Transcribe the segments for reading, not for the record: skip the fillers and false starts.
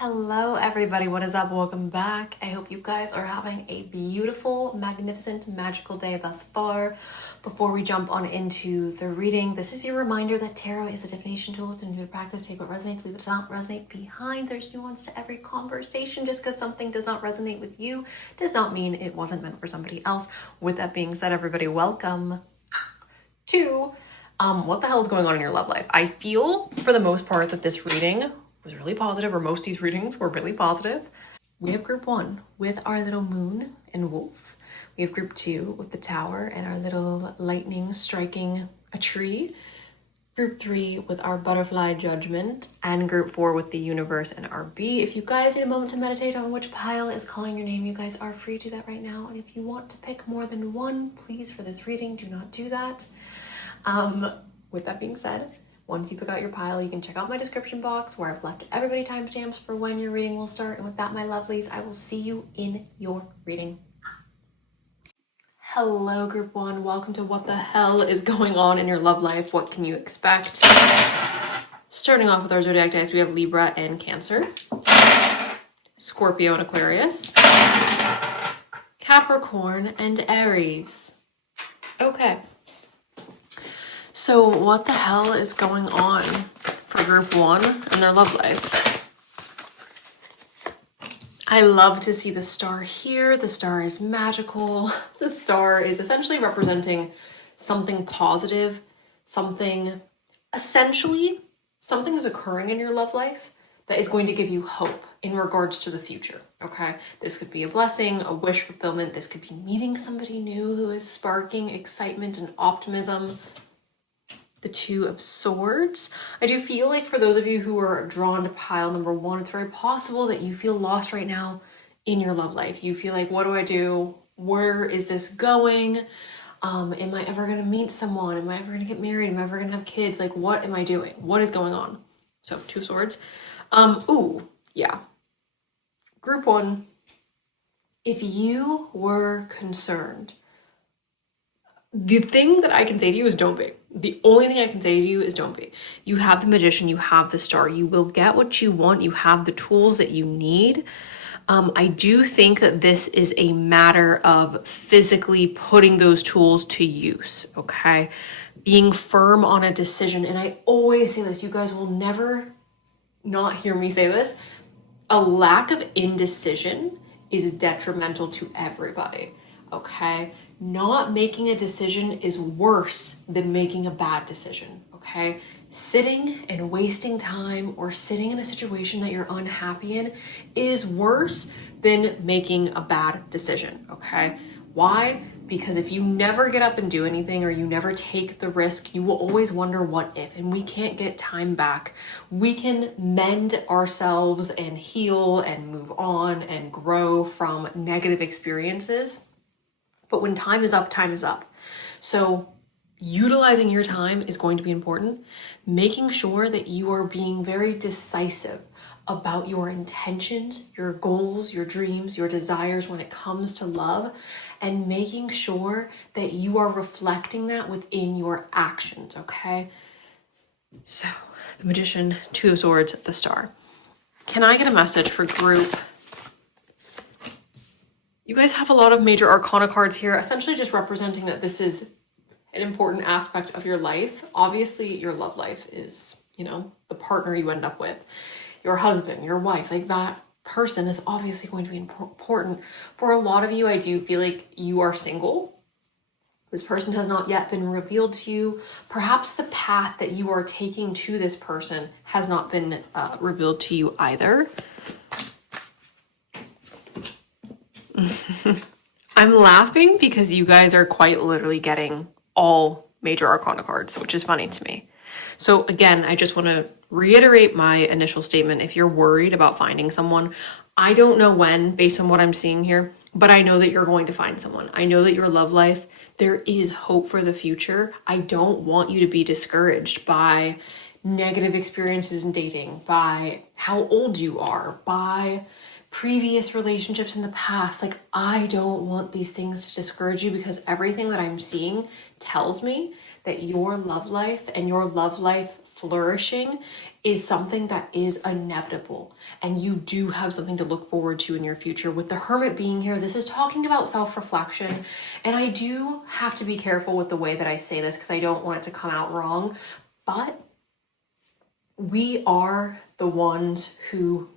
Hello everybody, what is up? Welcome back. I hope you guys are having a beautiful, magnificent, magical day thus far. Before we jump on into the reading, this is your reminder that tarot is a divination tool. It's a new practice. Take what resonates, leave what does not resonate behind. There's nuance to every conversation. Just because something does not resonate with you does not mean it wasn't meant for somebody else. With that being said, everybody, welcome to what the hell is going on in your love life? I feel for the most part that this reading was really positive, or most of these readings were really positive. We have group 1 with our little moon and wolf. We have group 2 with the tower and our little lightning striking a tree. Group 3 with our butterfly judgment, and group 4 with the universe and our bee. If you guys need a moment to meditate on which pile is calling your name, you guys are free to do that right now. And if you want to pick more than one, please, for this reading, do not do that. With that being said, once you pick out your pile, you can check out my description box where I've left everybody timestamps for when your reading will start. And with that, my lovelies, I will see you in your reading. Hello, group 1. Welcome to What the Hell is Going On in Your Love Life. What can you expect? Starting off with our zodiac types, we have Libra and Cancer, Scorpio and Aquarius, Capricorn and Aries. Okay. So what the hell is going on for group 1 in their love life? I love to see the star here. The star is magical. The star is essentially representing something positive, something is occurring in your love life that is going to give you hope in regards to the future, okay? This could be a blessing, a wish fulfillment. This could be meeting somebody new who is sparking excitement and optimism. The 2 of Swords. I do feel like for those of you who are drawn to pile number 1, it's very possible that you feel lost right now in your love life. You feel like, what do I do? Where is this going? Am I ever going to meet someone? Am I ever going to get married? Am I ever going to have kids? Like, what am I doing? What is going on? So 2 Swords. Yeah. Group 1, if you were concerned, the thing that I can say to you is don't be. The only thing I can say to you is don't be. You have the Magician, you have the Star. You will get what you want. You have the tools that you need. I do think that this is a matter of physically putting those tools to use, okay? Being firm on a decision. And I always say this, you guys will never not hear me say this. A lack of indecision is detrimental to everybody, okay? Not making a decision is worse than making a bad decision, okay? Sitting and wasting time or sitting in a situation that you're unhappy in is worse than making a bad decision, okay? Why? Because if you never get up and do anything, or you never take the risk, you will always wonder what if, and we can't get time back. We can mend ourselves and heal and move on and grow from negative experiences. But when time is up, time is up. So utilizing your time is going to be important. Making sure that you are being very decisive about your intentions, your goals, your dreams, your desires when it comes to love, and making sure that you are reflecting that within your actions, okay? So, the Magician, 2 of Swords, the Star. Can I get a message for group? You guys have a lot of major arcana cards here, essentially just representing that this is an important aspect of your life. Obviously, your love life is, the partner you end up with, your husband, your wife, like that person is obviously going to be important. For a lot of you, I do feel like you are single. This person has not yet been revealed to you. Perhaps the path that you are taking to this person has not been revealed to you either. I'm laughing because you guys are quite literally getting all major arcana cards, which is funny to me. So again, I just want to reiterate my initial statement. If you're worried about finding someone, I don't know when, based on what I'm seeing here, but I know that you're going to find someone. I know that your love life, there is hope for the future. I don't want you to be discouraged by negative experiences in dating, by how old you are, by previous relationships in the past. Like, I don't want these things to discourage you, because everything that I'm seeing tells me that your love life and your love life flourishing is something that is inevitable, and you do have something to look forward to in your future. With the Hermit being here, this is talking about self-reflection, and I do have to be careful with the way that I say this because I don't want it to come out wrong, but we are the ones who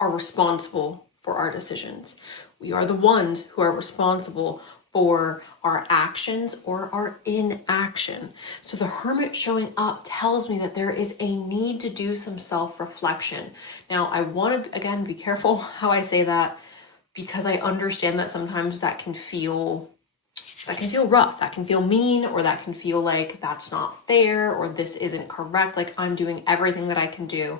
are responsible for our decisions. We are the ones who are responsible for our actions or our inaction. So the Hermit showing up tells me that there is a need to do some self-reflection. Now, I want to, again, be careful how I say that, because I understand that sometimes that can feel rough, that can feel mean, or that can feel like that's not fair, or this isn't correct, like I'm doing everything that I can do.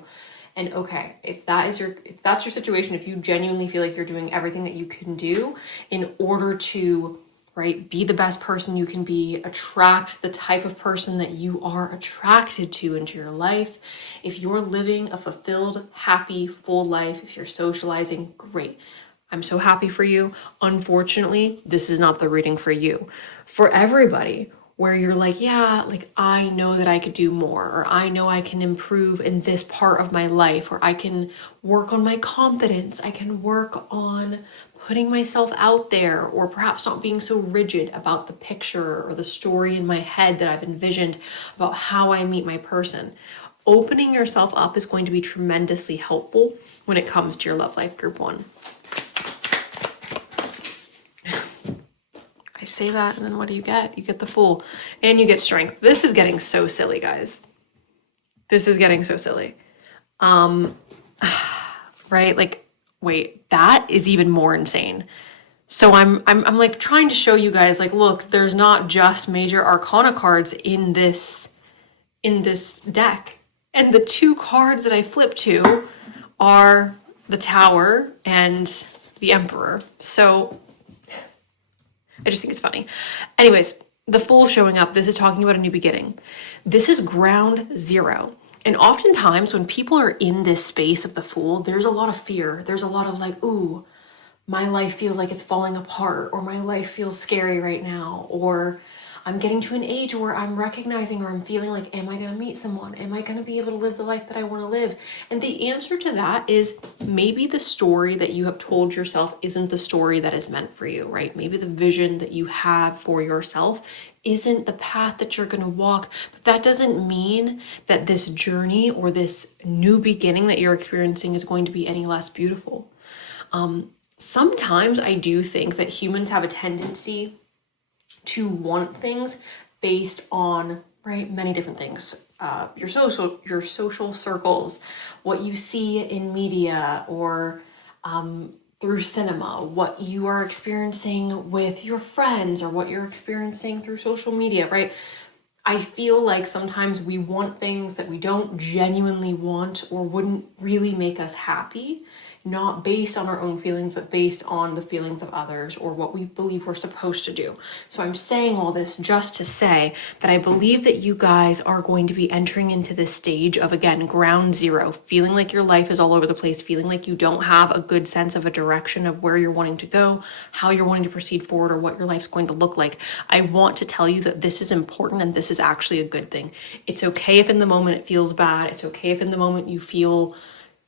And okay, if that's your situation, if you genuinely feel like you're doing everything that you can do in order to, right, be the best person you can be, attract the type of person that you are attracted to into your life, if you're living a fulfilled, happy, full life, if you're socializing, great. I'm so happy for you. Unfortunately, this is not the reading for you. For everybody, where you're like, yeah, like I know that I could do more, or I know I can improve in this part of my life, or I can work on my confidence, I can work on putting myself out there, or perhaps not being so rigid about the picture or the story in my head that I've envisioned about how I meet my person. Opening yourself up is going to be tremendously helpful when it comes to your love life, group 1. I say that, and then what do you get? You get the Fool, and you get Strength. This is getting so silly, guys. This is getting so silly. Right? Like, wait, that is even more insane. So I'm like trying to show you guys, like, look, there's not just major arcana cards in this deck. And the 2 cards that I flipped to are the Tower and the Emperor. So I just think it's funny. Anyways, the Fool showing up, this is talking about a new beginning. This is ground zero. And oftentimes when people are in this space of the Fool, there's a lot of fear. There's a lot of like, ooh, my life feels like it's falling apart, or my life feels scary right now, or I'm getting to an age where I'm recognizing, or I'm feeling like, am I going to meet someone? Am I going to be able to live the life that I want to live? And the answer to that is maybe the story that you have told yourself isn't the story that is meant for you, right? Maybe the vision that you have for yourself isn't the path that you're going to walk. But that doesn't mean that this journey or this new beginning that you're experiencing is going to be any less beautiful. Sometimes I do think that humans have a tendency to want things based on, right, many different things. Your social circles, what you see in media, or through cinema, what you are experiencing with your friends, or what you're experiencing through social media, right? I feel like sometimes we want things that we don't genuinely want or wouldn't really make us happy, not based on our own feelings, but based on the feelings of others or what we believe we're supposed to do. So I'm saying all this just to say that I believe that you guys are going to be entering into this stage of, again, ground zero, feeling like your life is all over the place, feeling like you don't have a good sense of a direction of where you're wanting to go, how you're wanting to proceed forward, or what your life's going to look like. I want to tell you that this is important, and this is actually a good thing. It's okay if in the moment it feels bad. It's okay if in the moment you feel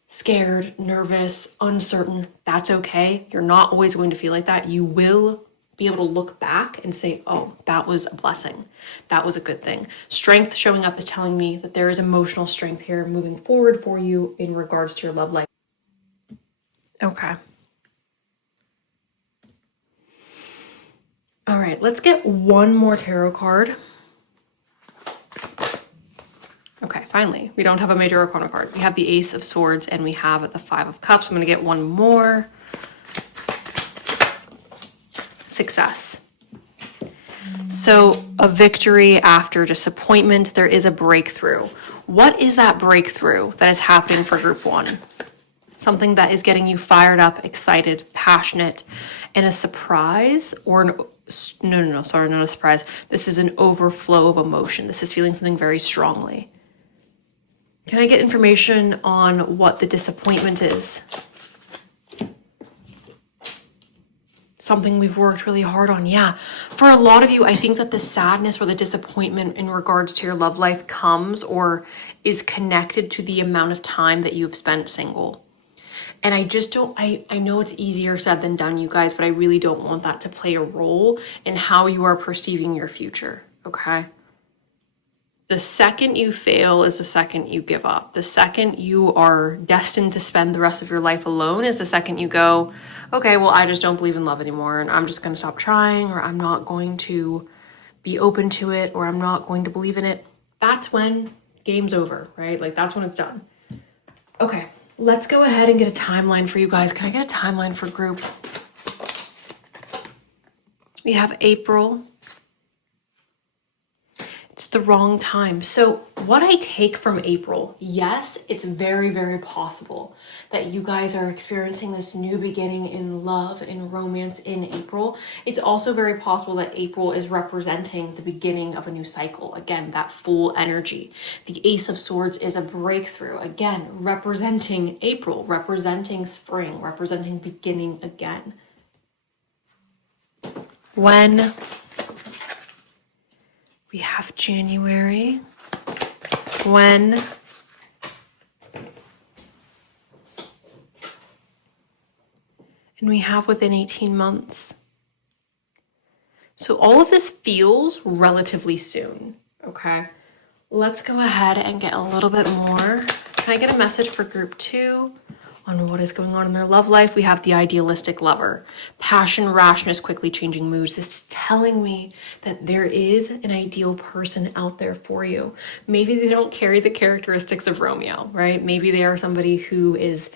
scared, nervous, uncertain. That's okay. You're not always going to feel like that. You will be able to look back and say, oh, that was a blessing. That was a good thing. Strength showing up is telling me that there is emotional strength here moving forward for you in regards to your love life. Okay. All right, let's get one more tarot card. Okay, finally, we don't have a major arcana card. We have the Ace of Swords and we have the Five of Cups. I'm going to get one more. Success. So a victory after disappointment, there is a breakthrough. What is that breakthrough that is happening for group 1? Something that is getting you fired up, excited, passionate, and a surprise, or not a surprise. This is an overflow of emotion. This is feeling something very strongly. Can I get information on what the disappointment is? something we've worked really hard on. Yeah. For a lot of you, I think that the sadness or the disappointment in regards to your love life comes or is connected to the amount of time that you've spent single. And I just don't, I know it's easier said than done, you guys, but I really don't want that to play a role in how you are perceiving your future, okay? The second you fail is the second you give up. The second you are destined to spend the rest of your life alone is the second you go, okay, well, I just don't believe in love anymore, and I'm just going to stop trying, or I'm not going to be open to it, or I'm not going to believe in it. That's when game's over, right? Like, that's when it's done. Okay, let's go ahead and get a timeline for you guys. Can I get a timeline for group? We have April. It's the wrong time. So what I take from April, yes, it's very, very possible that you guys are experiencing this new beginning in love, in romance in April. It's also very possible that April is representing the beginning of a new cycle. Again, that full energy. The Ace of Swords is a breakthrough. Again, representing April, representing spring, representing beginning again. When we have January, when and we have within 18 months. So all of this feels relatively soon, okay? Let's go ahead and get a little bit more. Can I get a message for group 2 on what is going on in their love life? We have the idealistic lover. Passion, rashness, quickly changing moods. This is telling me that there is an ideal person out there for you. Maybe they don't carry the characteristics of Romeo, right? Maybe they are somebody who is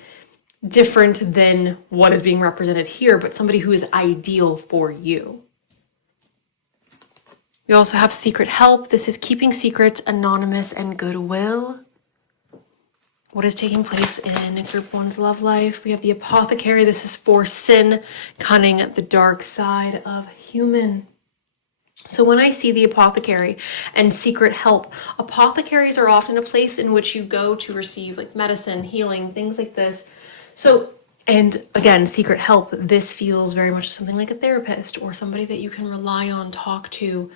different than what is being represented here, but somebody who is ideal for you. We also have secret help. This is keeping secrets, anonymous, and goodwill. What is taking place in group 1's love life? We have the apothecary. This is for sin, cunning, the dark side of human. So when I see the apothecary and secret help, apothecaries are often a place in which you go to receive like medicine, healing, things like this. So, and again, secret help, this feels very much something like a therapist or somebody that you can rely on, talk to,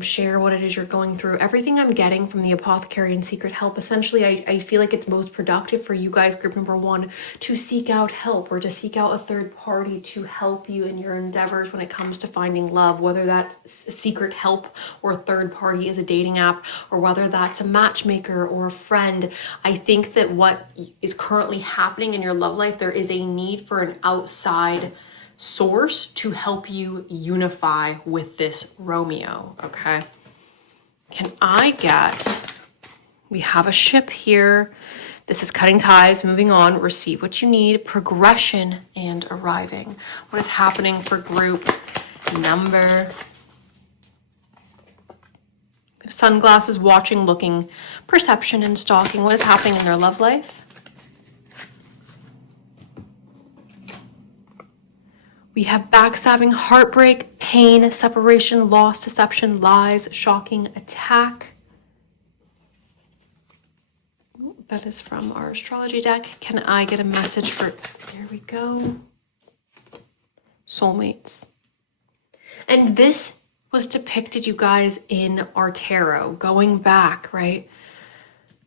share what it is you're going through. Everything I'm getting from the apothecary and secret help, essentially, I feel like it's most productive for you guys, group number 1, to seek out help or to seek out a third party to help you in your endeavors when it comes to finding love, whether that's secret help or third party is a dating app, or whether that's a matchmaker or a friend. I think that what is currently happening in your love life, there is a need for an outside source to help you unify with this Romeo, okay? Can I get, we have a ship here. This is cutting ties, moving on, receive what you need, progression, and arriving. What is happening for group number? Sunglasses, watching, looking, perception, and stalking. What is happening in their love life? We have backstabbing, heartbreak, pain, separation, loss, deception, lies, shocking, attack. That is from our astrology deck. Can I get a message for, there we go, soulmates. And this was depicted, you guys, in our tarot, going back, right?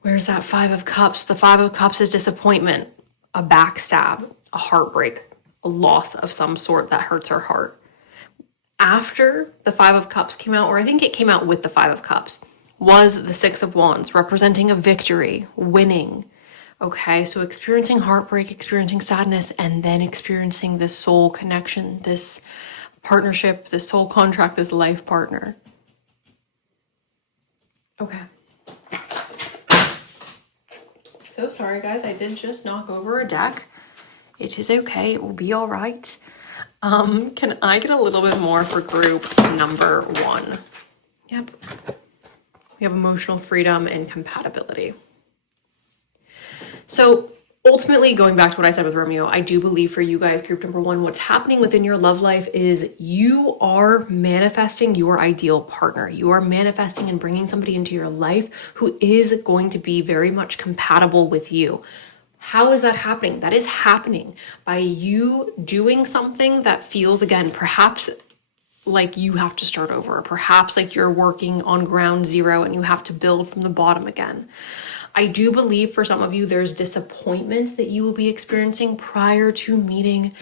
Where's that 5 of Cups? The 5 of Cups is disappointment, a backstab, a heartbreak, a loss of some sort that hurts our heart. After the 5 of Cups came out, or I think it came out with the 5 of Cups, was the 6 of Wands, representing a victory, winning. Okay, so experiencing heartbreak, experiencing sadness, and then experiencing this soul connection, this partnership, this soul contract, this life partner. Okay. So sorry, guys, I did just knock over a deck. It is okay. It will be all right. Can I get a little bit more for group number 1? Yep. We have emotional freedom and compatibility. So ultimately, going back to what I said with Romeo, I do believe for you guys, group number 1, what's happening within your love life is you are manifesting your ideal partner. You are manifesting and bringing somebody into your life who is going to be very much compatible with you. How is that happening? That is happening by you doing something that feels, again, perhaps like you have to start over, perhaps like you're working on ground zero and you have to build from the bottom again. I do believe for some of you, there's disappointment that you will be experiencing prior to meeting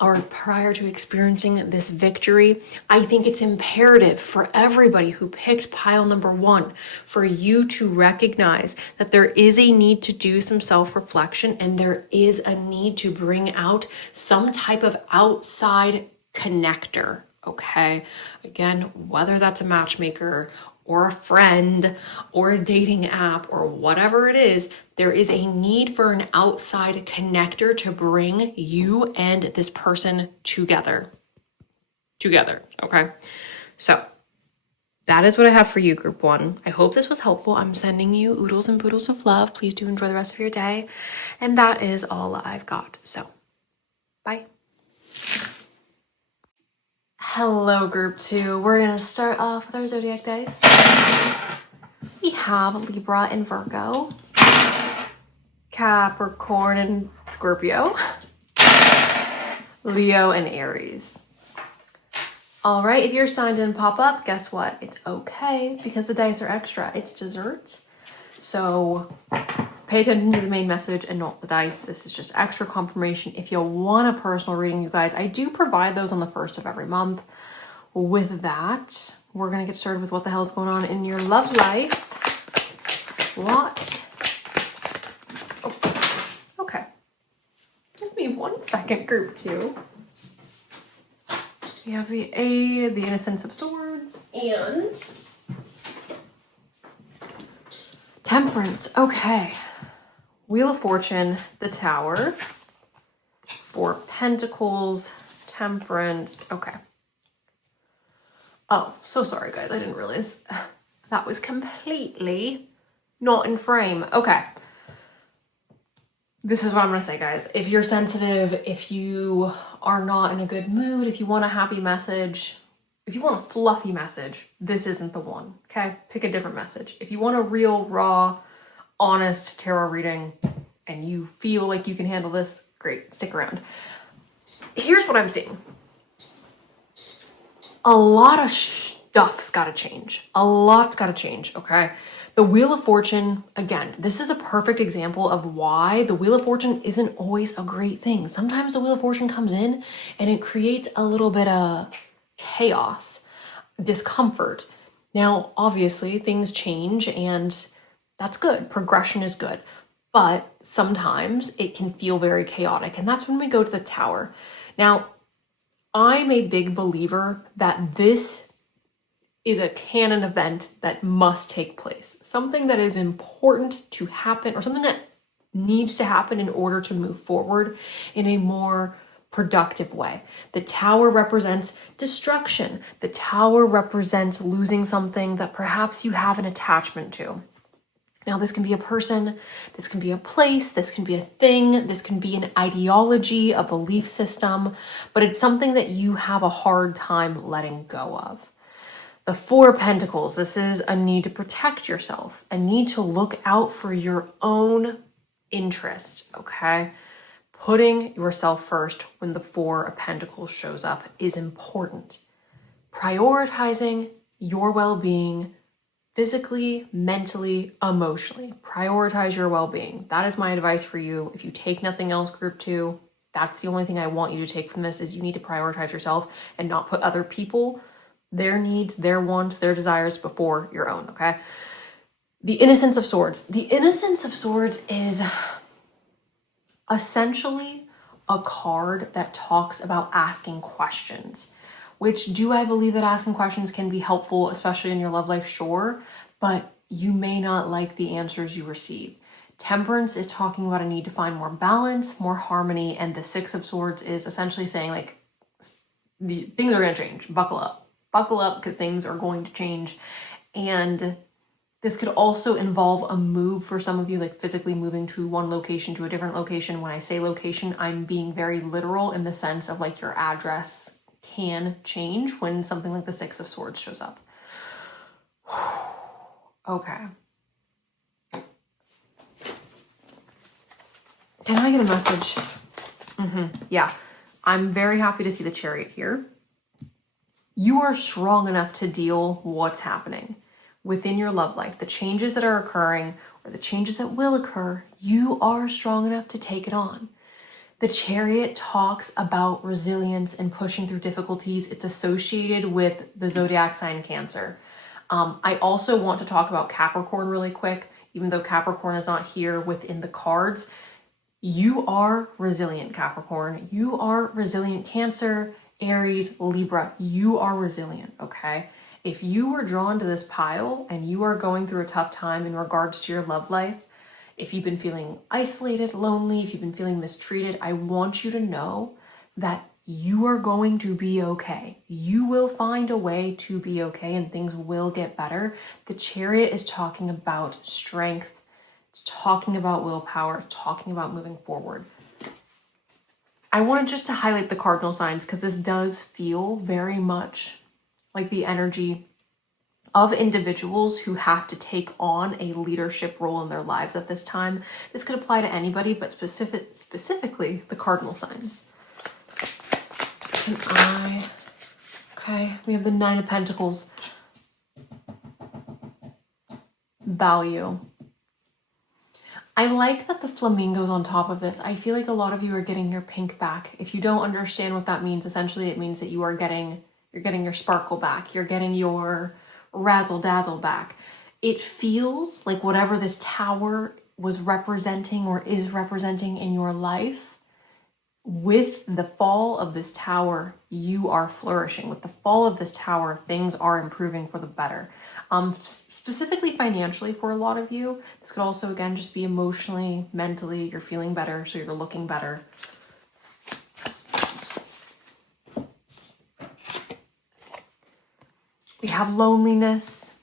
or prior to experiencing this victory. I think it's imperative for everybody who picked pile number 1 for you to recognize that there is a need to do some self-reflection and there is a need to bring out some type of outside connector. Okay. Again, whether that's a matchmaker or a friend or a dating app or whatever it is, there is a need for an outside connector to bring you and this person together. Okay. So that is what I have for you, group 1. I hope this was helpful. I'm sending you oodles and poodles of love. Please do enjoy the rest of your day. And that is all I've got. So bye. Hello, group 2. We're going to start off with our zodiac dice. We have Libra and Virgo, Capricorn and Scorpio, Leo and Aries. All right, if your sign didn't pop up, guess what? It's okay because the dice are extra. It's dessert. So pay attention to the main message and not the dice. This is just extra confirmation. If you want a personal reading, you guys, I do provide those on the 1st of every month. With that, we're going to get started with what the hell is going on in your love life. What? Oh, okay. Give me 1 second, group 2. We have the Innocence of Swords, and Temperance. Okay. Wheel of Fortune, the Tower, 4 Pentacles, Temperance. Okay. Oh, so sorry, guys. I didn't realize that was completely not in frame. Okay. This is what I'm going to say, guys. If you're sensitive, if you are not in a good mood, if you want a happy message, if you want a fluffy message, this isn't the one, okay? Pick a different message. If you want a real, raw, honest tarot reading and you feel like you can handle this, great, stick around. Here's what I'm seeing. A lot of stuff's got to change. A lot's got to change, okay? The Wheel of Fortune, again, this is a perfect example of why the Wheel of Fortune isn't always a great thing. Sometimes the Wheel of Fortune comes in and it creates a little bit of chaos, discomfort. Now, obviously, things change and that's good. Progression is good. But sometimes it can feel very chaotic. And that's when we go to the Tower. Now, I'm a big believer that this is a canon event that must take place. Something that is important to happen or something that needs to happen in order to move forward in a more productive way. The Tower represents destruction. The Tower represents losing something that perhaps you have an attachment to. Now, this can be a person, this can be a place, this can be a thing, this can be an ideology, a belief system, but it's something that you have a hard time letting go of. The 4 Pentacles, this is a need to protect yourself, a need to look out for your own interest, okay? Putting yourself first when the 4 of Pentacles shows up is important. Prioritizing your well-being, physically, mentally, emotionally. Prioritize your well-being. That is my advice for you. If you take nothing else, group 2, that's the only thing I want you to take from this is you need to prioritize yourself and not put other people, their needs, their wants, their desires before your own, okay? The Innocence of Swords. The Innocence of Swords is essentially a card that talks about asking questions. Which, do I believe that asking questions can be helpful, especially in your love life? Sure, but you may not like the answers you receive. Temperance is talking about a need to find more balance, more harmony, and the 6 of Swords is essentially saying, like, things are going to change. Buckle up. Buckle up because things are going to change. And this could also involve a move for some of you, like physically moving to one location to a different location. When I say location, I'm being very literal in the sense of like your address can change when something like the 6 of Swords shows up. Okay. Can I get a message? Yeah, I'm very happy to see the Chariot here. You are strong enough to deal what's happening within your love life, the changes that are occurring or the changes that will occur. You are strong enough to take it on. The Chariot talks about resilience and pushing through difficulties. It's associated with the zodiac sign Cancer. I also want to talk about Capricorn really quick, even though Capricorn is not here within the cards. You are resilient, Capricorn. You are resilient, Cancer, Aries, Libra. You are resilient, okay? If you were drawn to this pile and you are going through a tough time in regards to your love life, if you've been feeling isolated, lonely, if you've been feeling mistreated, I want you to know that you are going to be okay. You will find a way to be okay and things will get better. The Chariot is talking about strength. It's talking about willpower, talking about moving forward. I wanted just to highlight the cardinal signs because this does feel very much like the energy of individuals who have to take on a leadership role in their lives at this time. This could apply to anybody, but specifically the cardinal signs. Okay, we have the Nine of Pentacles. Value. I like that the flamingo's on top of this. I feel like a lot of you are getting your pink back. If you don't understand what that means, essentially it means that you're getting your sparkle back. You're getting your razzle dazzle back. It feels like whatever this tower was representing or is representing in your life, with the fall of this tower, you are flourishing. With the fall of this tower, things are improving for the better. Specifically financially for a lot of you. This could also, again, just be emotionally, mentally, you're feeling better, so you're looking better. We have loneliness.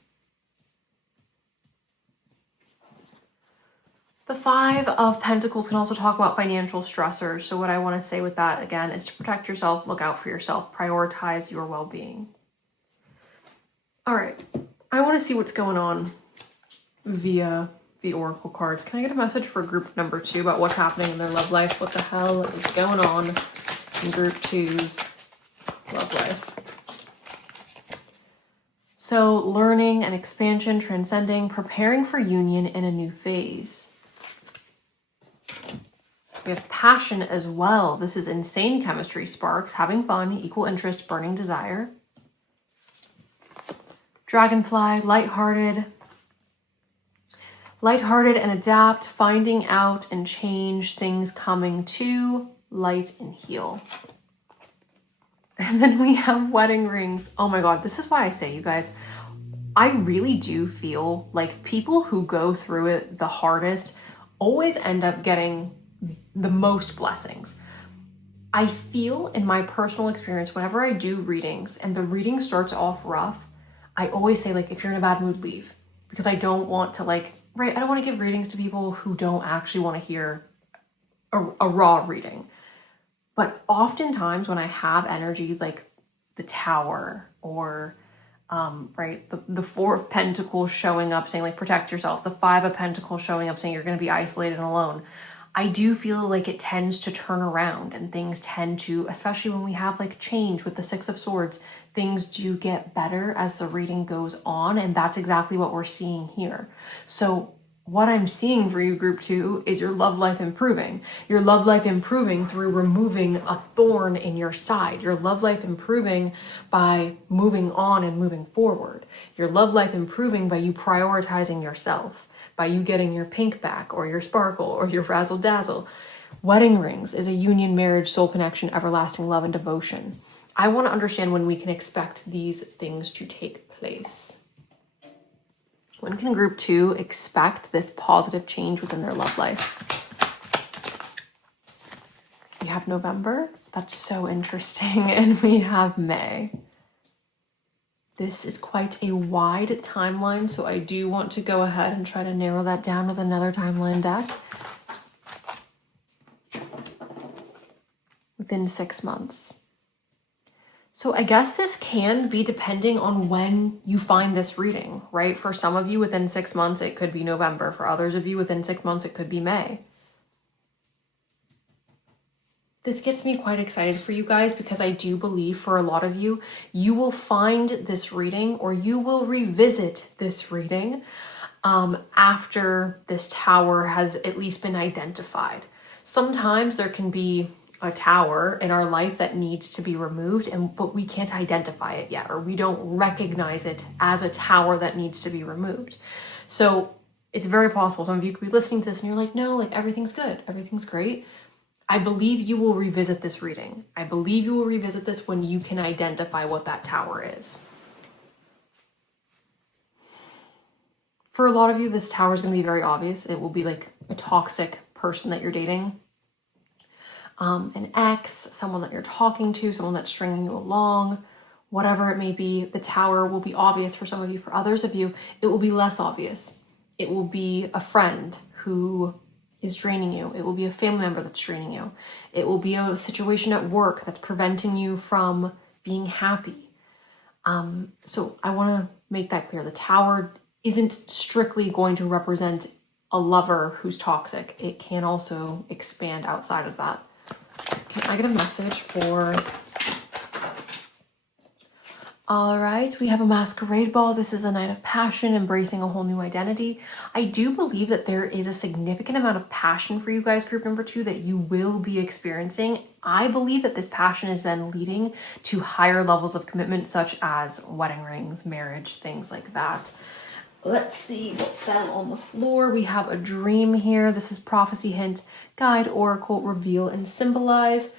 The Five of Pentacles can also talk about financial stressors. So what I want to say with that, again, is to protect yourself, look out for yourself, prioritize your well-being. All right. I want to see what's going on via the Oracle cards. Can I get a message for group number 2 about what's happening in their love life? What the hell is going on in group 2's love life? So learning and expansion, transcending, preparing for union in a new phase. We have passion as well. This is insane chemistry, sparks, having fun, equal interest, burning desire. Dragonfly, lighthearted and adapt, finding out and change, things coming to light and heal. And then we have wedding rings. Oh my God, this is why I say, you guys, I really do feel like people who go through it the hardest always end up getting the most blessings. I feel in my personal experience, whenever I do readings and the reading starts off rough, I always say, like, if you're in a bad mood, leave. Because I don't want to, I don't want to give readings to people who don't actually want to hear a raw reading. But oftentimes when I have energy like the Tower or, the Four of Pentacles showing up saying, like, protect yourself, the Five of Pentacles showing up saying you're going to be isolated and alone, I do feel like it tends to turn around and things tend to, especially when we have like change with the Six of Swords, things do get better as the reading goes on. And that's exactly what we're seeing here. So what I'm seeing for you, group 2, is your love life improving. Your love life improving through removing a thorn in your side. Your love life improving by moving on and moving forward. Your love life improving by you prioritizing yourself, by you getting your pink back or your sparkle or your razzle dazzle. Wedding rings is a union, marriage, soul connection, everlasting love and devotion. I want to understand when we can expect these things to take place. When can group 2 expect this positive change within their love life? We have November. That's so interesting. And we have May. This is quite a wide timeline, so I do want to go ahead and try to narrow that down with another timeline deck. Within 6 months. So I guess this can be depending on when you find this reading, right? For some of you within 6 months, it could be November. For others of you within 6 months, it could be May. This gets me quite excited for you guys because I do believe for a lot of you, you will find this reading or you will revisit this reading after this tower has at least been identified. Sometimes there can be a tower in our life that needs to be removed, but we can't identify it yet, or we don't recognize it as a tower that needs to be removed. So it's very possible some of you could be listening to this and you're like, no, like everything's good, everything's great. I believe you will revisit this reading. I believe you will revisit this when you can identify what that tower is. For a lot of you, this tower is going to be very obvious. It will be like a toxic person that you're dating, an ex, someone that you're talking to, someone that's stringing you along, whatever it may be. The tower will be obvious for some of you. For others of you, it will be less obvious. It will be a friend who is draining you. It will be a family member that's draining you. It will be a situation at work that's preventing you from being happy. So I want to make that clear. The tower isn't strictly going to represent a lover who's toxic. It can also expand outside of that. Can I get a message for... All right, we have a masquerade ball. This is a night of passion, embracing a whole new identity. I do believe that there is a significant amount of passion for you guys, group number 2, that you will be experiencing. I believe that this passion is then leading to higher levels of commitment, such as wedding rings, marriage, things like that. Let's see what fell on the floor. We have a dream here. This is prophecy, hint, guide, oracle, reveal, and symbolize.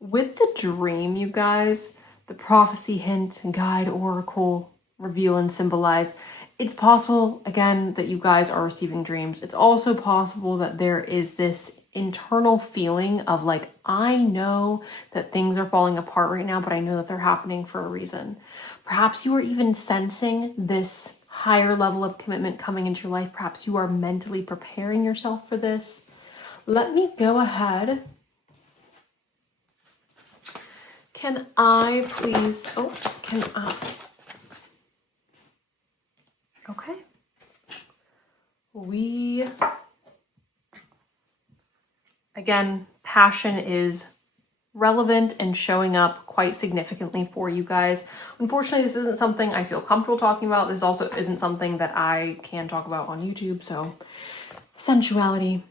With the dream, you guys, the prophecy, hint, guide, oracle, reveal, and symbolize, it's possible, again, that you guys are receiving dreams. It's also possible that there is this internal feeling of like, I know that things are falling apart right now, but I know that they're happening for a reason. Perhaps you are even sensing this higher level of commitment coming into your life. Perhaps you are mentally preparing yourself for this. Let me go ahead. Can I please, okay. Again, passion is relevant and showing up quite significantly for you guys. Unfortunately, this isn't something I feel comfortable talking about. This also isn't something that I can talk about on YouTube. So sensuality,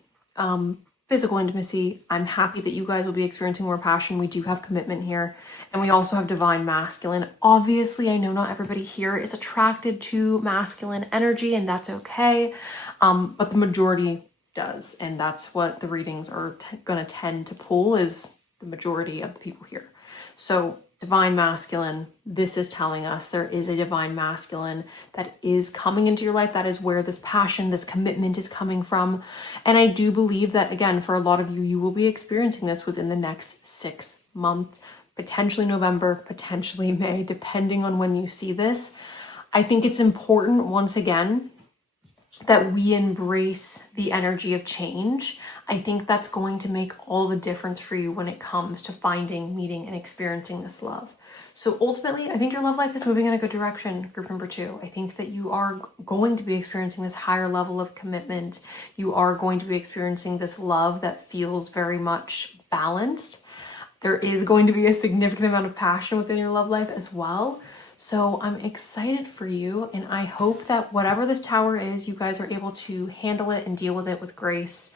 physical intimacy. I'm happy that you guys will be experiencing more passion. We do have commitment here. And we also have divine masculine. Obviously, I know not everybody here is attracted to masculine energy, and that's okay. But the majority does. And that's what the readings are going to tend to pull, is the majority of the people here. So divine masculine, this is telling us there is a divine masculine that is coming into your life. That is where this passion, this commitment is coming from. And I do believe that, again, for a lot of you, you will be experiencing this within the next 6 months, potentially November, potentially May, depending on when you see this. I think it's important, once again, that we embrace the energy of change. I think that's going to make all the difference for you when it comes to finding, meeting, and experiencing this love. So ultimately, I think your love life is moving in a good direction, group number 2. I think that you are going to be experiencing this higher level of commitment. You are going to be experiencing this love that feels very much balanced. There is going to be a significant amount of passion within your love life as well. So I'm excited for you, and I hope that whatever this tower is, you guys are able to handle it and deal with it with grace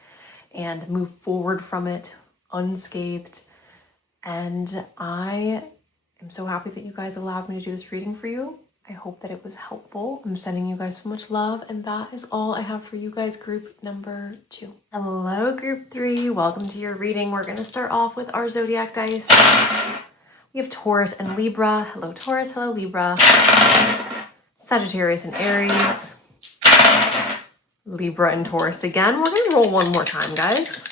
and move forward from it unscathed. And I am so happy that you guys allowed me to do this reading for you. I hope that it was helpful. I'm sending you guys so much love, and that is all I have for you guys, group number 2. Hello, group 3. Welcome to your reading. We're going to start off with our zodiac dice. We have Taurus and Libra. Hello, Taurus. Hello, Libra. Sagittarius and Aries. Libra and Taurus again. We're going to roll one more time, guys.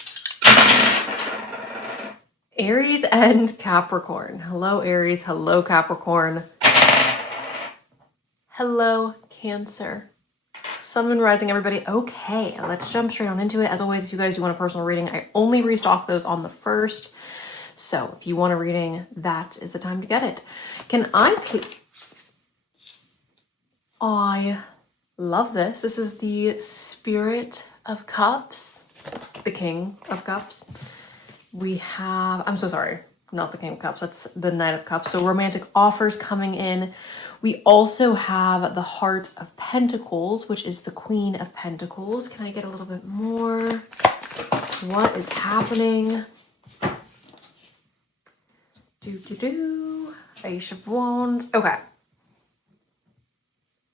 Aries and Capricorn. Hello, Aries. Hello, Capricorn. Hello, Cancer. Sun, Moon, Rising, everybody. Okay, let's jump straight on into it. As always, if you guys do want a personal reading, I only restock those on the 1st. So if you want a reading, that is the time to get it. Can I please... I love this. This is the Spirit of Cups, the King of Cups. We have, I'm so sorry, not the King of Cups, that's the Knight of Cups. So romantic offers coming in. We also have the Heart of Pentacles, which is the Queen of Pentacles. Can I get a little bit more? What is happening? Ace of Wands. Okay.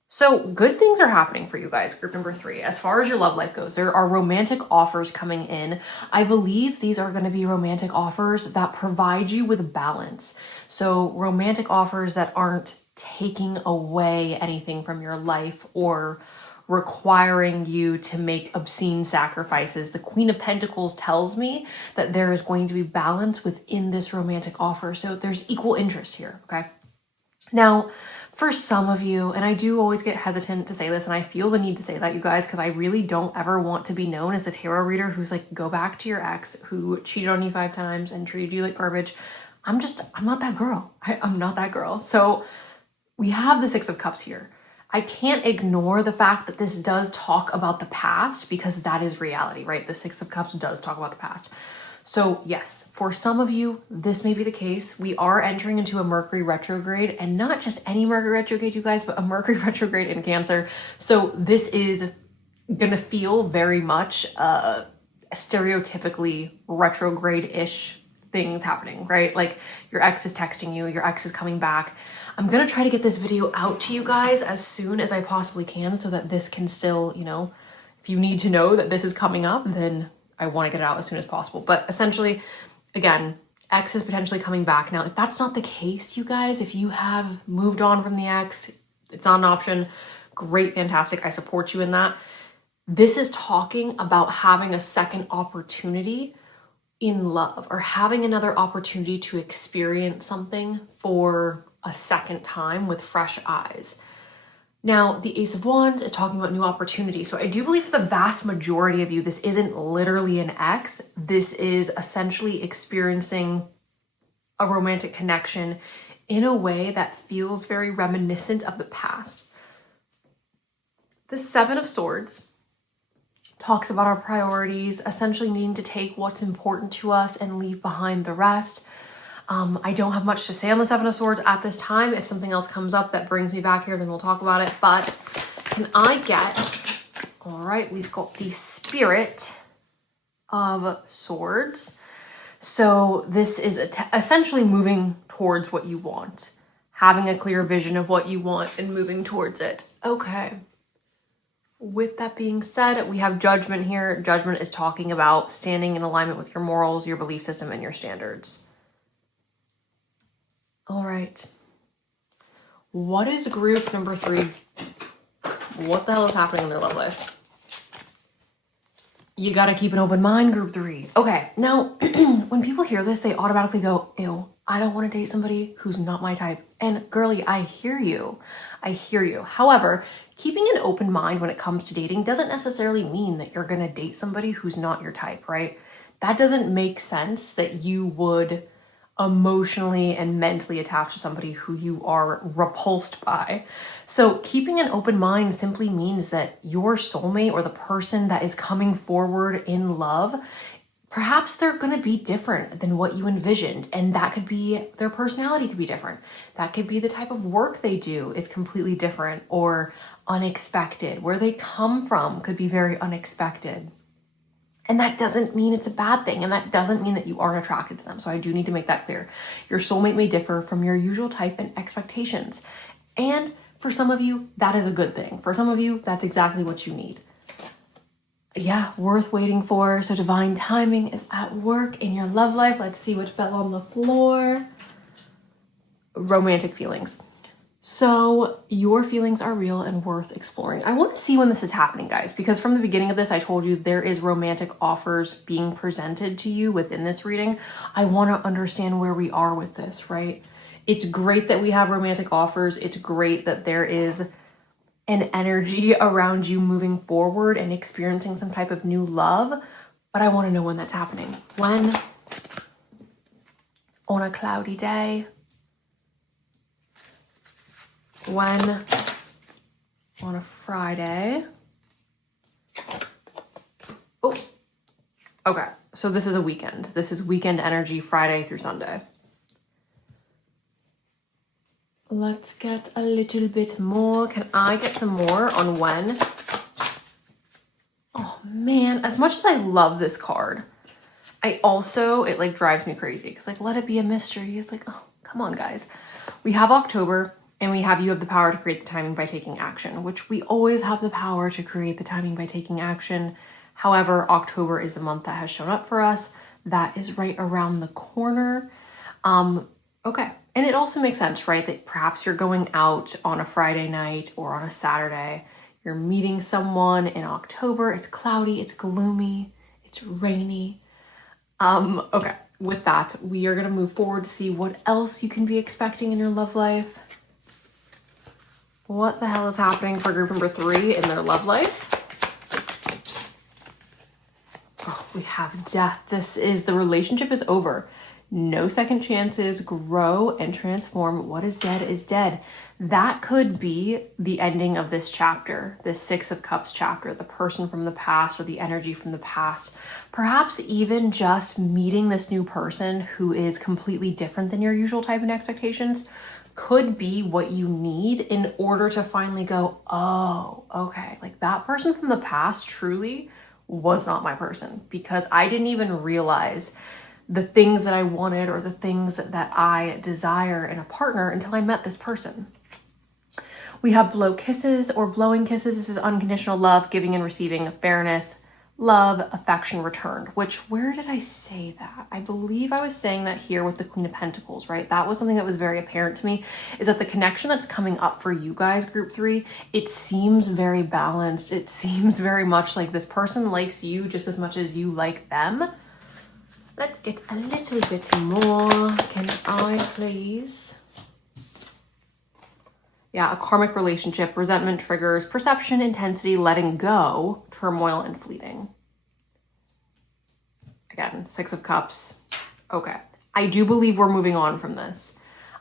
So good things are happening for you guys, group number 3. As far as your love life goes, there are romantic offers coming in. I believe these are going to be romantic offers that provide you with balance. So romantic offers that aren't taking away anything from your life or requiring you to make obscene sacrifices. The Queen of Pentacles tells me that there is going to be balance within this romantic offer. So there's equal interest here, okay? Now, for some of you, and I do always get hesitant to say this, and I feel the need to say that, you guys, because I really don't ever want to be known as the tarot reader who's like, go back to your ex who cheated on you 5 times and treated you like garbage. I'm not that girl. I'm not that girl. So we have the 6 of Cups here. I can't ignore the fact that this does talk about the past, because that is reality, right? The 6 of Cups does talk about the past. So yes, for some of you, this may be the case. We are entering into a Mercury retrograde, and not just any Mercury retrograde, you guys, but a Mercury retrograde in Cancer. So this is going to feel very much stereotypically retrograde-ish things happening, right? Like your ex is texting you, your ex is coming back. I'm going to try to get this video out to you guys as soon as I possibly can so that this can still, you know, if you need to know that this is coming up, then I want to get it out as soon as possible. But essentially, again, ex is potentially coming back. Now, if that's not the case, you guys, if you have moved on from the ex, it's not an option. Great, fantastic. I support you in that. This is talking about having a second opportunity in love, or having another opportunity to experience something for a second time with fresh eyes. Now, the Ace of Wands is talking about new opportunities. So I do believe for the vast majority of you, this isn't literally an ex. This is essentially experiencing a romantic connection in a way that feels very reminiscent of the past. The 7 of Swords talks about our priorities, essentially needing to take what's important to us and leave behind the rest. I don't have much to say on the 7 of Swords at this time. If something else comes up that brings me back here, then we'll talk about it. But can I get, all right, we've got the Spirit of Swords. So this is essentially moving towards what you want, having a clear vision of what you want and moving towards it. Okay. With that being said, we have Judgment here. Judgment is talking about standing in alignment with your morals, your belief system, and your standards. All right. What is group number 3? What the hell is happening in their love life? You got to keep an open mind, group 3. Okay. Now, when people hear this, they automatically go, ew, I don't want to date somebody who's not my type. And girly, I hear you. I hear you. However, keeping an open mind when it comes to dating doesn't necessarily mean that you're going to date somebody who's not your type, right? That doesn't make sense that you would emotionally and mentally attached to somebody who you are repulsed by. So keeping an open mind simply means that your soulmate, or the person that is coming forward in love, perhaps they're going to be different than what you envisioned. And that could be, their personality could be different. That could be the type of work they do is completely different or unexpected. Where they come from could be very unexpected. And that doesn't mean it's a bad thing. And that doesn't mean that you aren't attracted to them. So I do need to make that clear. Your soulmate may differ from your usual type and expectations. And for some of you, that is a good thing. For some of you, that's exactly what you need. Yeah, worth waiting for. So divine timing is at work in your love life. Let's see what fell on the floor. Romantic feelings. So your feelings are real and worth exploring. I want to see when this is happening, guys, because from the beginning of this, I told you there is romantic offers being presented to you within this reading. I want to understand where we are with this, right? It's great that we have romantic offers. It's great that there is an energy around you moving forward and experiencing some type of new love, but I want to know when that's happening. When? On a cloudy day? When? On a Friday? Oh, okay. So this is a weekend. This is weekend energy, Friday through Sunday. Let's get a little bit more. Can I get some more on when? Oh man, as much as I love this card, I also, it like drives me crazy because like, let it be a mystery. It's like, oh, come on guys. We have October and we have, you have the power to create the timing by taking action, which we always have the power to create the timing by taking action. However, October is a month that has shown up for us. That is right around the corner. Okay. And it also makes sense, right? That perhaps you're going out on a Friday night or on a Saturday. You're meeting someone in October. It's cloudy, it's gloomy, it's rainy. Okay. With that, we are going to move forward to see what else you can be expecting in your love life. What the hell is happening for group number 3 in their love life? Oh, we have death. This is, the relationship is over. No second chances. Grow and transform. What is dead is dead. That could be the ending of this chapter, this 6 of Cups chapter, the person from the past or the energy from the past. Perhaps even just meeting this new person who is completely different than your usual type and expectations could be what you need in order to finally go, oh, okay, like that person from the past truly was not my person, because I didn't even realize the things that I wanted or the things that I desire in a partner until I met this person. We have blow kisses or blowing kisses. This is unconditional love, giving and receiving, fairness, love, affection returned, which, where did I say that? I believe I was saying that here with the Queen of Pentacles, right? That was something that was very apparent to me, is that the connection that's coming up for you guys, group 3, it seems very balanced. It seems very much like this person likes you just as much as you like them. Let's get a little bit more. Can I please? Yeah, a karmic relationship, resentment triggers, perception, intensity, letting go, turmoil, and fleeting. Again, 6 of Cups. Okay. I do believe we're moving on from this.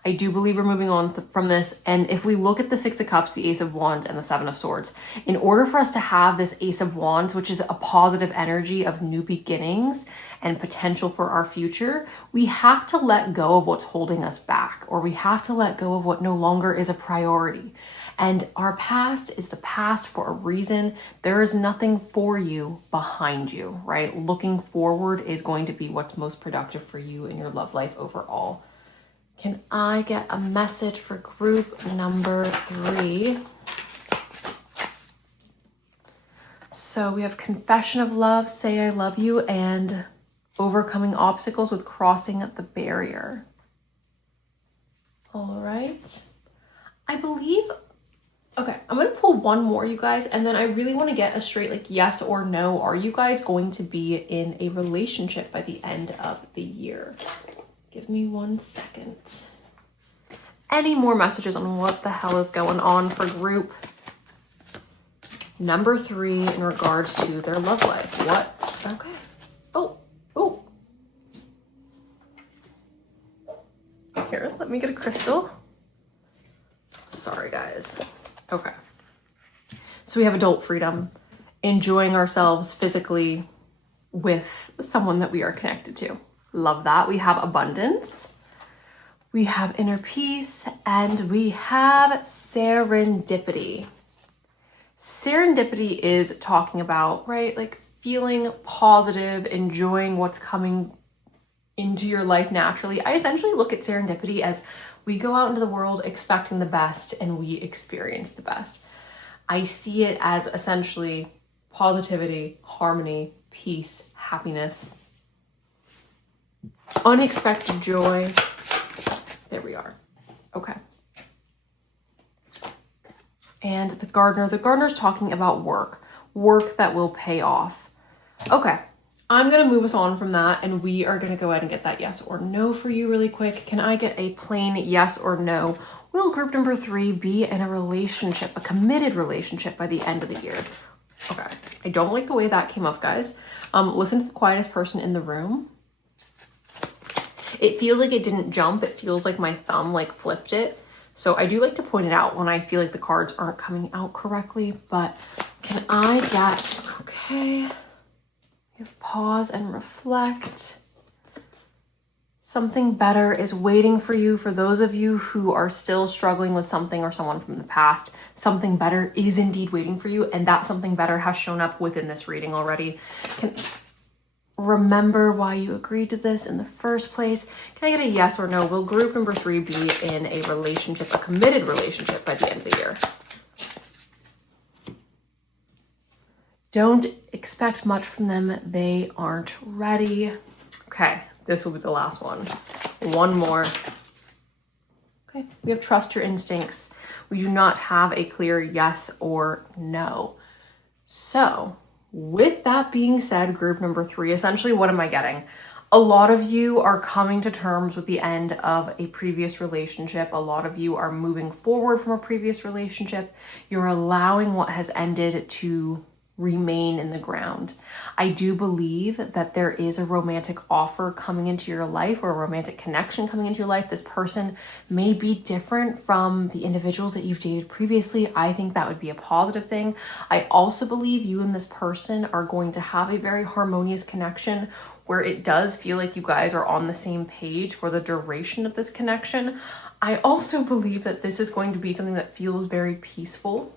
I do believe we're moving on from this. And if we look at the 6 of Cups, the Ace of Wands, and the 7 of Swords, in order for us to have this Ace of Wands, which is a positive energy of new beginnings and potential for our future, we have to let go of what's holding us back, or we have to let go of what no longer is a priority. And our past is the past for a reason. There is nothing for you behind you, right? Looking forward is going to be what's most productive for you in your love life overall. Can I get a message for group number 3? So we have confession of love, say I love you, and overcoming obstacles with crossing the barrier. All right. I believe, okay, I'm going to pull one more, you guys, and then I really want to get a straight, like, yes or no. Are you guys going to be in a relationship by the end of the year? Give me 1 second. Any more messages on what the hell is going on for group number 3 in regards to their love life? What? Okay. Oh. Here, let me get a crystal. Sorry, guys. Okay. So we have adult freedom, enjoying ourselves physically with someone that we are connected to. Love that. We have abundance. We have inner peace, and we have serendipity. Serendipity is talking about, right, like feeling positive, enjoying what's coming into your life naturally. I essentially look at serendipity as we go out into the world expecting the best and we experience the best. I see it as essentially positivity, harmony, peace, happiness, unexpected joy. There we are. Okay. And the gardener's talking about work that will pay off. Okay. I'm going to move us on from that, and we are going to go ahead and get that yes or no for you really quick. Can I get a plain yes or no? Will group number 3 be in a relationship, a committed relationship by the end of the year? Okay. I don't like the way that came up, guys. Listen to the quietest person in the room. It feels like it didn't jump. It feels like my thumb like flipped it. So I do like to point it out when I feel like the cards aren't coming out correctly, but can I get, okay. You pause and reflect. Something better is waiting for you. For those of you who are still struggling with something or someone from the past, something better is indeed waiting for you. And that something better has shown up within this reading already. Remember why you agreed to this in the first place. Can I get a yes or no? Will group number 3 be in a relationship, a committed relationship by the end of the year? Don't expect much from them. They aren't ready. Okay, this will be the last one. One more. Okay, we have trust your instincts. We do not have a clear yes or no. So with that being said, group number 3, essentially what am I getting? A lot of you are coming to terms with the end of a previous relationship. A lot of you are moving forward from a previous relationship. You're allowing what has ended to remain in the ground. I do believe that there is a romantic offer coming into your life, or a romantic connection coming into your life. This person may be different from the individuals that you've dated previously. I think that would be a positive thing. I also believe you and this person are going to have a very harmonious connection where it does feel like you guys are on the same page for the duration of this connection. I also believe that this is going to be something that feels very peaceful.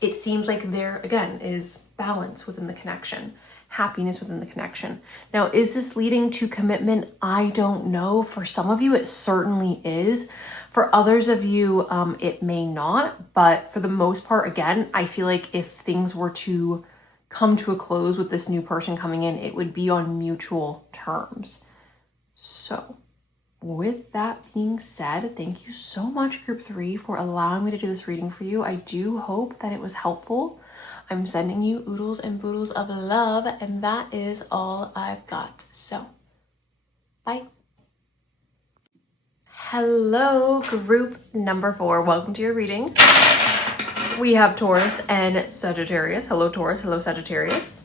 It seems like there, again, is balance within the connection, happiness within the connection. Now, is this leading to commitment? I don't know. For some of you, it certainly is. For others of you, it may not. But for the most part, again, I feel like if things were to come to a close with this new person coming in, it would be on mutual terms. So with that being said, thank you so much, group 3, for allowing me to do this reading for you. I do hope that it was helpful. I'm sending you oodles and boodles of love, and that is all I've got. So, bye. Hello, group number 4. Welcome to your reading. We have Taurus and Sagittarius. Hello, Taurus. Hello, Sagittarius.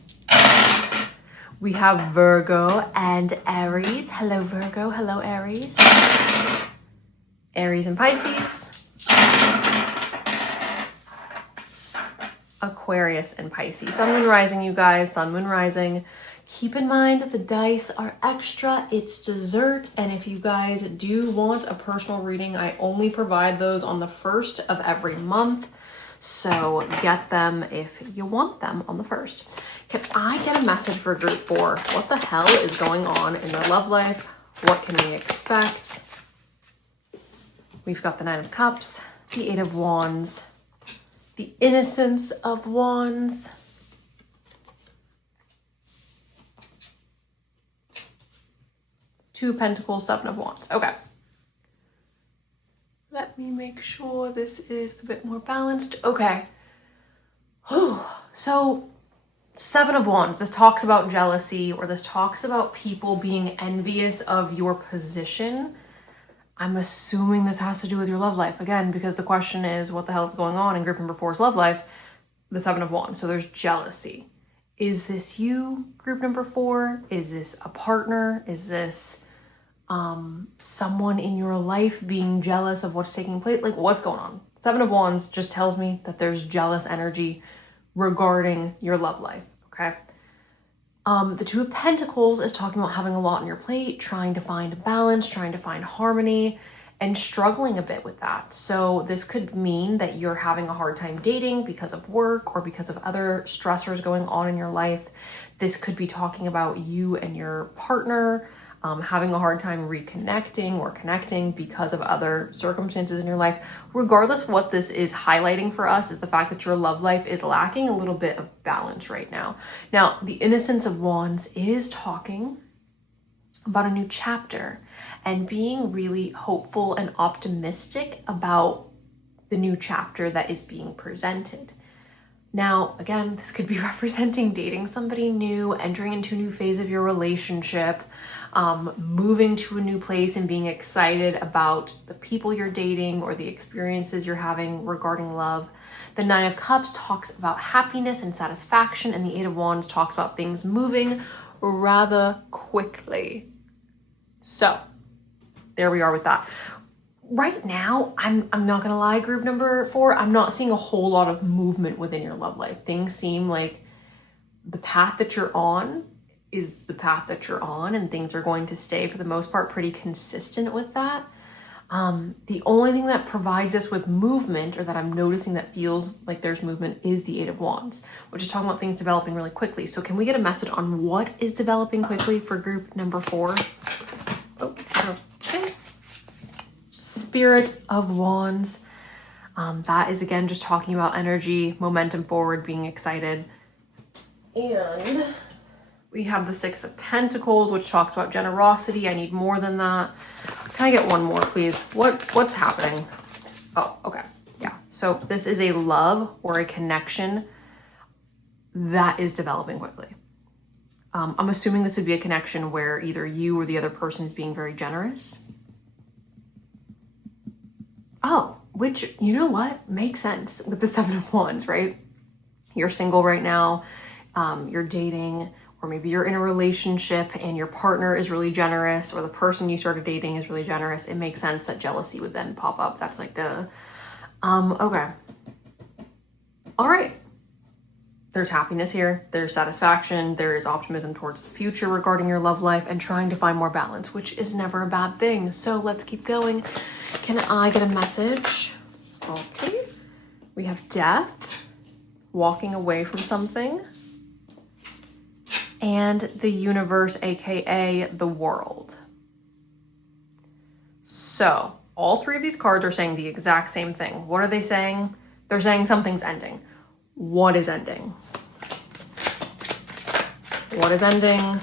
We have Virgo and Aries. Hello, Virgo. Hello, Aries. Aries and Pisces. Aquarius and Pisces. Sun, Moon, Rising, you guys. Sun, Moon, Rising. Keep in mind that the dice are extra. It's dessert. And if you guys do want a personal reading, I only provide those on the 1st of every month. So get them if you want them on the 1st. Can I get a message for group 4? What the hell is going on in their love life? What can we expect? We've got the 9 of Cups, the 8 of Wands, the Innocence of Wands, Two of Pentacles, 7 of Wands. Okay. Let me make sure this is a bit more balanced. Okay. So 7 of Wands, this talks about jealousy, or this talks about people being envious of your position. I'm assuming this has to do with your love life. Again, because the question is, what the hell is going on in group number 4's love life? The 7 of Wands. So there's jealousy. Is this you, group number 4? Is this a partner? Is this someone in your life being jealous of what's taking place? Like, what's going on? 7 of Wands just tells me that there's jealous energy regarding your love life, okay? The 2 of Pentacles is talking about having a lot on your plate, trying to find balance, trying to find harmony, and struggling a bit with that. So this could mean that you're having a hard time dating because of work or because of other stressors going on in your life. This could be talking about you and your partner having a hard time reconnecting or connecting because of other circumstances in your life. Regardless, what this is highlighting for us is the fact that your love life is lacking a little bit of balance right now. Now, the Innocence of Wands is talking about a new chapter and being really hopeful and optimistic about the new chapter that is being presented. Now, again, this could be representing dating somebody new, entering into a new phase of your relationship, moving to a new place and being excited about the people you're dating or the experiences you're having regarding love. The 9 of Cups talks about happiness and satisfaction, and the 8 of Wands talks about things moving rather quickly. So, there we are with that. Right now, I'm not gonna lie, group number 4, I'm not seeing a whole lot of movement within your love life. Things seem like the path that you're on is the path that you're on, and things are going to stay for the most part pretty consistent with that. The only thing that provides us with movement, or that I'm noticing that feels like there's movement, is the Eight of Wands, which is talking about things developing really quickly. So can we get a message on what is developing quickly for group number 4? Oh, okay. Spirit of Wands. That is, again, just talking about energy, momentum forward, being excited. And we have the Six of Pentacles, which talks about generosity. I need more than that. Can I get one more, please? What's happening? Oh, okay. Yeah. So this is a love or a connection that is developing quickly. I'm assuming this would be a connection where either you or the other person is being very generous. Oh, which, you know what? Makes sense with the Seven of Wands, right? You're single right now. You're dating, or maybe you're in a relationship and your partner is really generous, or the person you started dating is really generous. It makes sense that jealousy would then pop up. That's like the, okay. All right. There's happiness here. There's satisfaction. There is optimism towards the future regarding your love life and trying to find more balance, which is never a bad thing. So let's keep going. Can I get a message? Okay. We have death, walking away from something, and the universe, aka the world. So all three of these cards are saying the exact same thing. What are they saying? They're saying something's ending. What is ending? What is ending?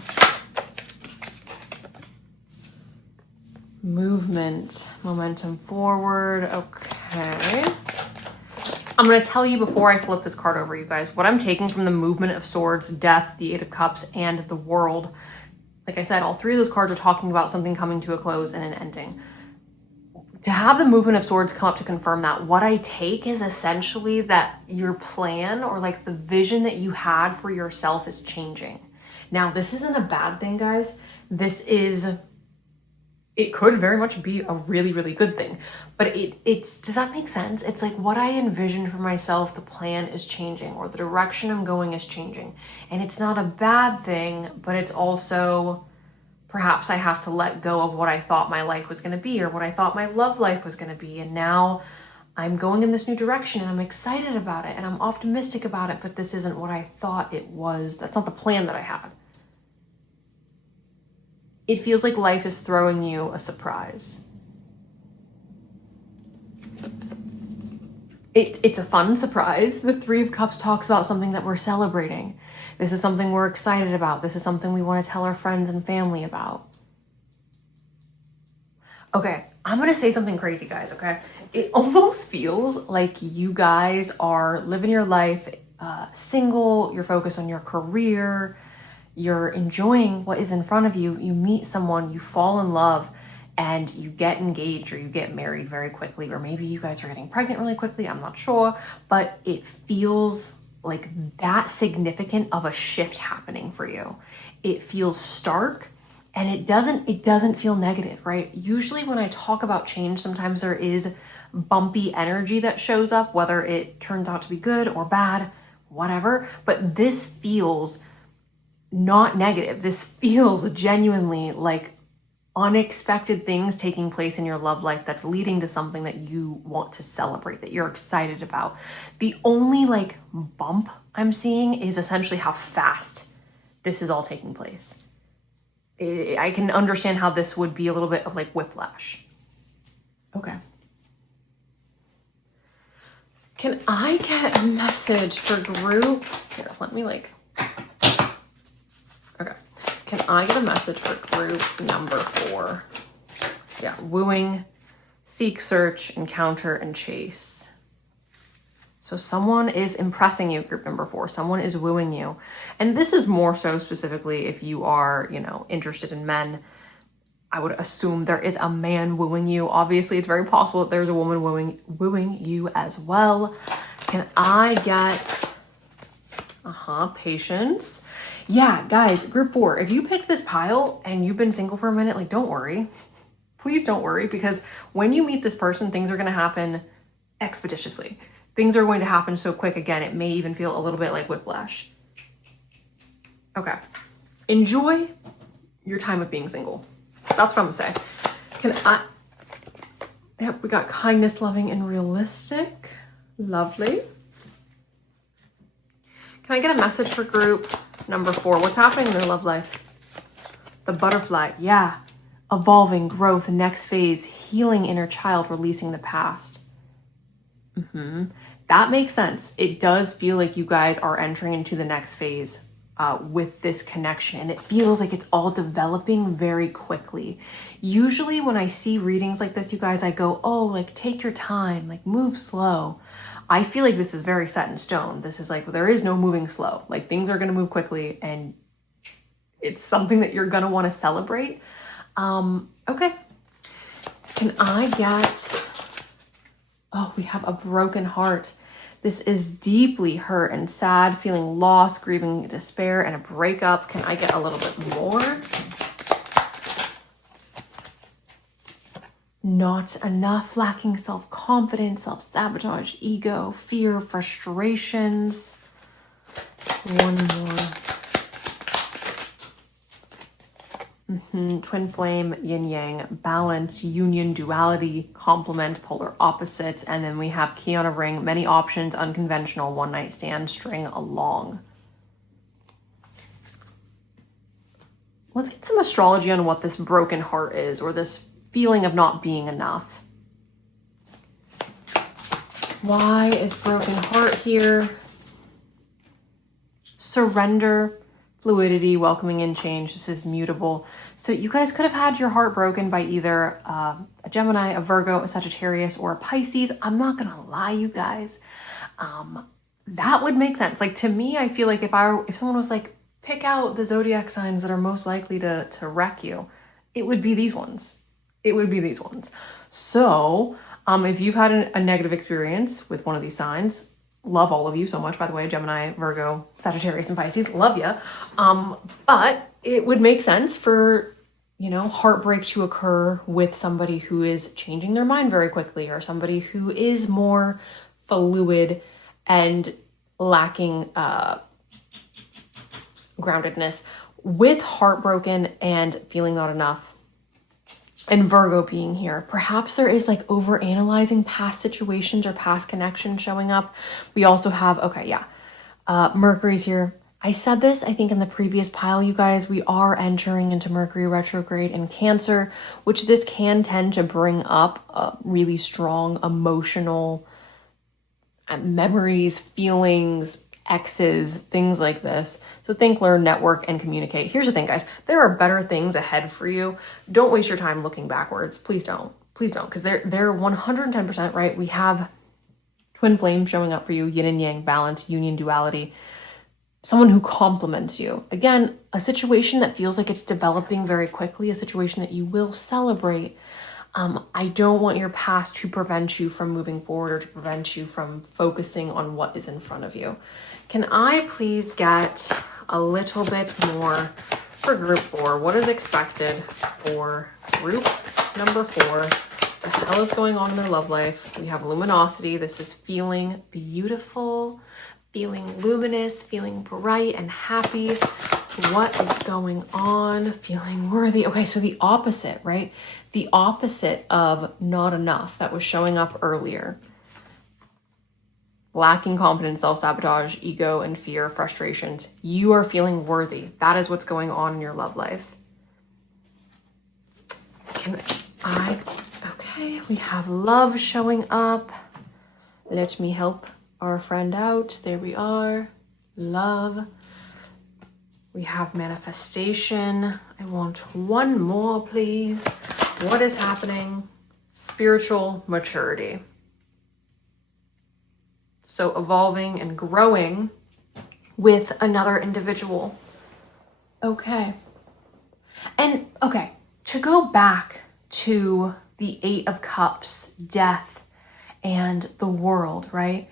Movement, momentum forward. Okay. I'm going to tell you before I flip this card over, you guys, what I'm taking from the Movement of Swords, Death, the Eight of Cups, and the World. Like I said, all three of those cards are talking about something coming to a close and an ending. To have the Movement of Swords come up to confirm that, what I take is essentially that your plan, or like the vision that you had for yourself, is changing. Now, this isn't a bad thing, guys. It could very much be a really, really good thing. But does that make sense? It's like what I envisioned for myself, the plan is changing, or the direction I'm going is changing. And it's not a bad thing, but it's also, perhaps I have to let go of what I thought my life was going to be, or what I thought my love life was going to be. And now I'm going in this new direction and I'm excited about it and I'm optimistic about it, but this isn't what I thought it was. That's not the plan that I had. It feels like life is throwing you a surprise. It's a fun surprise. The Three of Cups talks about something that we're celebrating. This is something we're excited about. This is something we want to tell our friends and family about. Okay, I'm going to say something crazy, guys, okay? It almost feels like you guys are living your life single, you're focused on your career, you're enjoying what is in front of you, you meet someone, you fall in love, and you get engaged or you get married very quickly, or maybe you guys are getting pregnant really quickly, I'm not sure, but it feels like that significant of a shift happening for you. It feels stark, and it doesn't feel negative, right? Usually when I talk about change, sometimes there is bumpy energy that shows up, whether it turns out to be good or bad, whatever, but this feels not negative. This feels genuinely like unexpected things taking place in your love life that's leading to something that you want to celebrate, that you're excited about. The only like bump I'm seeing is essentially how fast this is all taking place. I can understand how this would be a little bit of like whiplash. Okay. Can I get a message for group? Here, let me like... Okay. Can I get a message for group number 4? Yeah, wooing, seek, search, encounter, and chase. So someone is impressing you, group number 4. Someone is wooing you. And this is more so specifically if you are, interested in men. I would assume there is a man wooing you. Obviously, it's very possible that there's a woman wooing you as well. Can I get... patience. Yeah, guys, group 4, if you picked this pile and you've been single for a minute, like, don't worry. Please don't worry, because when you meet this person, things are going to happen expeditiously. Things are going to happen so quick. Again, it may even feel a little bit like whiplash. Okay. Enjoy your time of being single. That's what I'm gonna say. Yep, we got kindness, loving, and realistic. Lovely. Can I get a message for group number 4? What's happening in their love life? The butterfly, yeah. Evolving, growth, next phase, healing inner child, releasing the past. That makes sense. It does feel like you guys are entering into the next phase with this connection, and it feels like it's all developing very quickly. Usually when I see readings like this, you guys, I go, oh, like take your time, like move slow. I feel like this is very set in stone. This is like, there is no moving slow. Like things are going to move quickly, and it's something that you're going to want to celebrate. Okay. Can I get, oh, we have a broken heart. This is deeply hurt and sad, feeling lost, grieving despair, and a breakup. Can I get a little bit more? Not enough, lacking self-confidence, self-sabotage, ego, fear, frustrations. One more. Twin flame, yin yang, balance, union, duality, complement, polar opposites, and then we have key on a ring, many options, unconventional, one night stand, string along. Let's get some astrology on what this broken heart is, or this feeling of not being enough. Why is broken heart here? Surrender, fluidity, welcoming in change. This is mutable. So you guys could have had your heart broken by either a Gemini, a Virgo, a Sagittarius, or a Pisces. I'm not gonna lie, you guys. That would make sense. Like to me, I feel like if someone was like, pick out the zodiac signs that are most likely to wreck you, it would be these ones. It would be these ones. So if you've had a negative experience with one of these signs, love all of you so much, by the way, Gemini, Virgo, Sagittarius, and Pisces, love you. But it would make sense for, heartbreak to occur with somebody who is changing their mind very quickly, or somebody who is more fluid and lacking groundedness. With heartbroken and feeling not enough, and Virgo being here, perhaps there is like over analyzing past situations or past connections showing up. We also have, Mercury's here. I said this, I think in the previous pile, you guys, we are entering into Mercury retrograde in Cancer, which this can tend to bring up really strong emotional memories, feelings, exes, things like this. So think, learn, network, and communicate. Here's the thing, guys. There are better things ahead for you. Don't waste your time looking backwards. Please don't. Please don't, because they're 110% right. We have twin flames showing up for you, yin and yang, balance, union, duality. Someone who compliments you. Again, a situation that feels like it's developing very quickly, a situation that you will celebrate. I don't want your past to prevent you from moving forward, or to prevent you from focusing on what is in front of you. Can I please get a little bit more for group 4? What is expected for group number 4? What the hell is going on in their love life? We have luminosity. This is feeling beautiful, feeling luminous, feeling bright and happy. What is going on? Feeling worthy. Okay, so the opposite, right? The opposite of not enough that was showing up earlier. Lacking confidence, self-sabotage, ego, and fear, frustrations. You are feeling worthy. That is what's going on in your love life. Okay, we have love showing up. Let me help our friend out. There we are. Love. We have manifestation. I want one more, please. What is happening? Spiritual maturity. So evolving and growing with another individual. Okay. And okay, to go back to the 8 of Cups, death, and the world, right?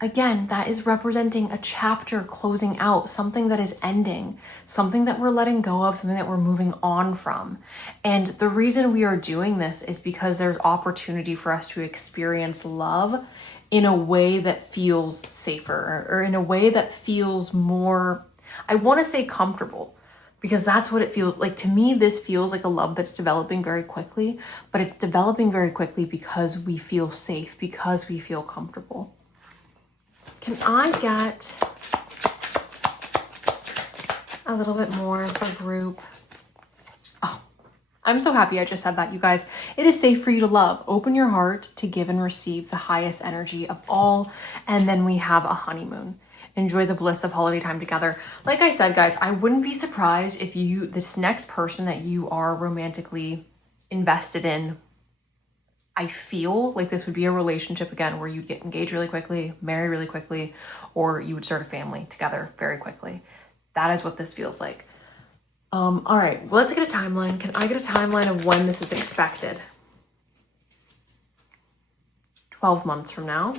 Again, that is representing a chapter closing out, something that is ending, something that we're letting go of, something that we're moving on from. And the reason we are doing this is because there's opportunity for us to experience love in a way that feels safer, or in a way that feels more I want to say comfortable, because that's what it feels like. To me, this feels like a love that's developing very quickly, but it's developing very quickly because we feel safe, because we feel comfortable. Can I get a little bit more for group? Oh, I'm so happy I just said that, you guys. It is safe for you to love. Open your heart to give and receive the highest energy of all. And then we have a honeymoon. Enjoy the bliss of holiday time together. Like I said, guys, I wouldn't be surprised if this next person that you are romantically invested in, I feel like this would be a relationship again where you'd get engaged really quickly, marry really quickly, or you would start a family together very quickly. That is what this feels like. All right, well, let's get a timeline. Can I get a timeline of when this is expected? 12 months from now.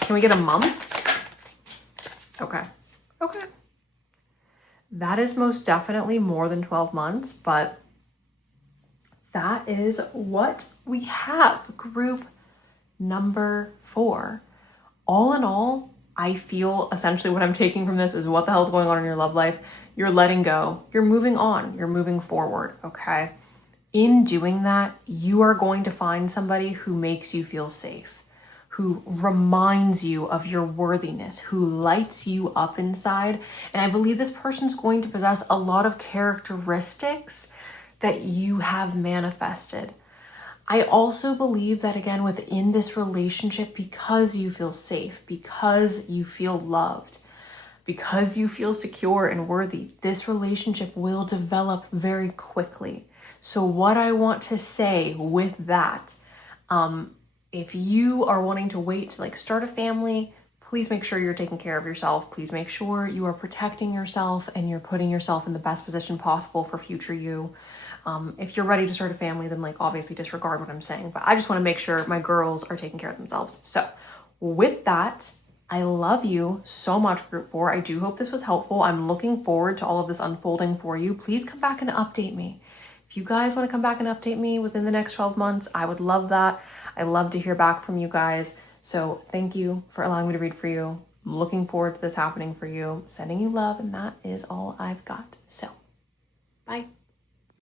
Can we get a month? Okay. Okay. That is most definitely more than 12 months, but that is what we have. Group number 4. All in all, I feel essentially what I'm taking from this is what the hell's going on in your love life. You're letting go. You're moving on. You're moving forward, okay? In doing that, you are going to find somebody who makes you feel safe, who reminds you of your worthiness, who lights you up inside. And I believe this person's going to possess a lot of characteristics that you have manifested. I also believe that, again, within this relationship, because you feel safe, because you feel loved, because you feel secure and worthy, this relationship will develop very quickly. So what I want to say with that, if you are wanting to wait to like start a family, please make sure you're taking care of yourself. Please make sure you are protecting yourself and you're putting yourself in the best position possible for future you. If you're ready to start a family, then like obviously disregard what I'm saying, but I just want to make sure my girls are taking care of themselves. So with that, I love you so much, group 4. I do hope this was helpful. I'm looking forward to all of this unfolding for you. Please come back and update me. If you guys want to come back and update me within the next 12 months, I would love that. I love to hear back from you guys. So thank you for allowing me to read for you. I'm looking forward to this happening for you. Sending you love, and that is all I've got. So bye.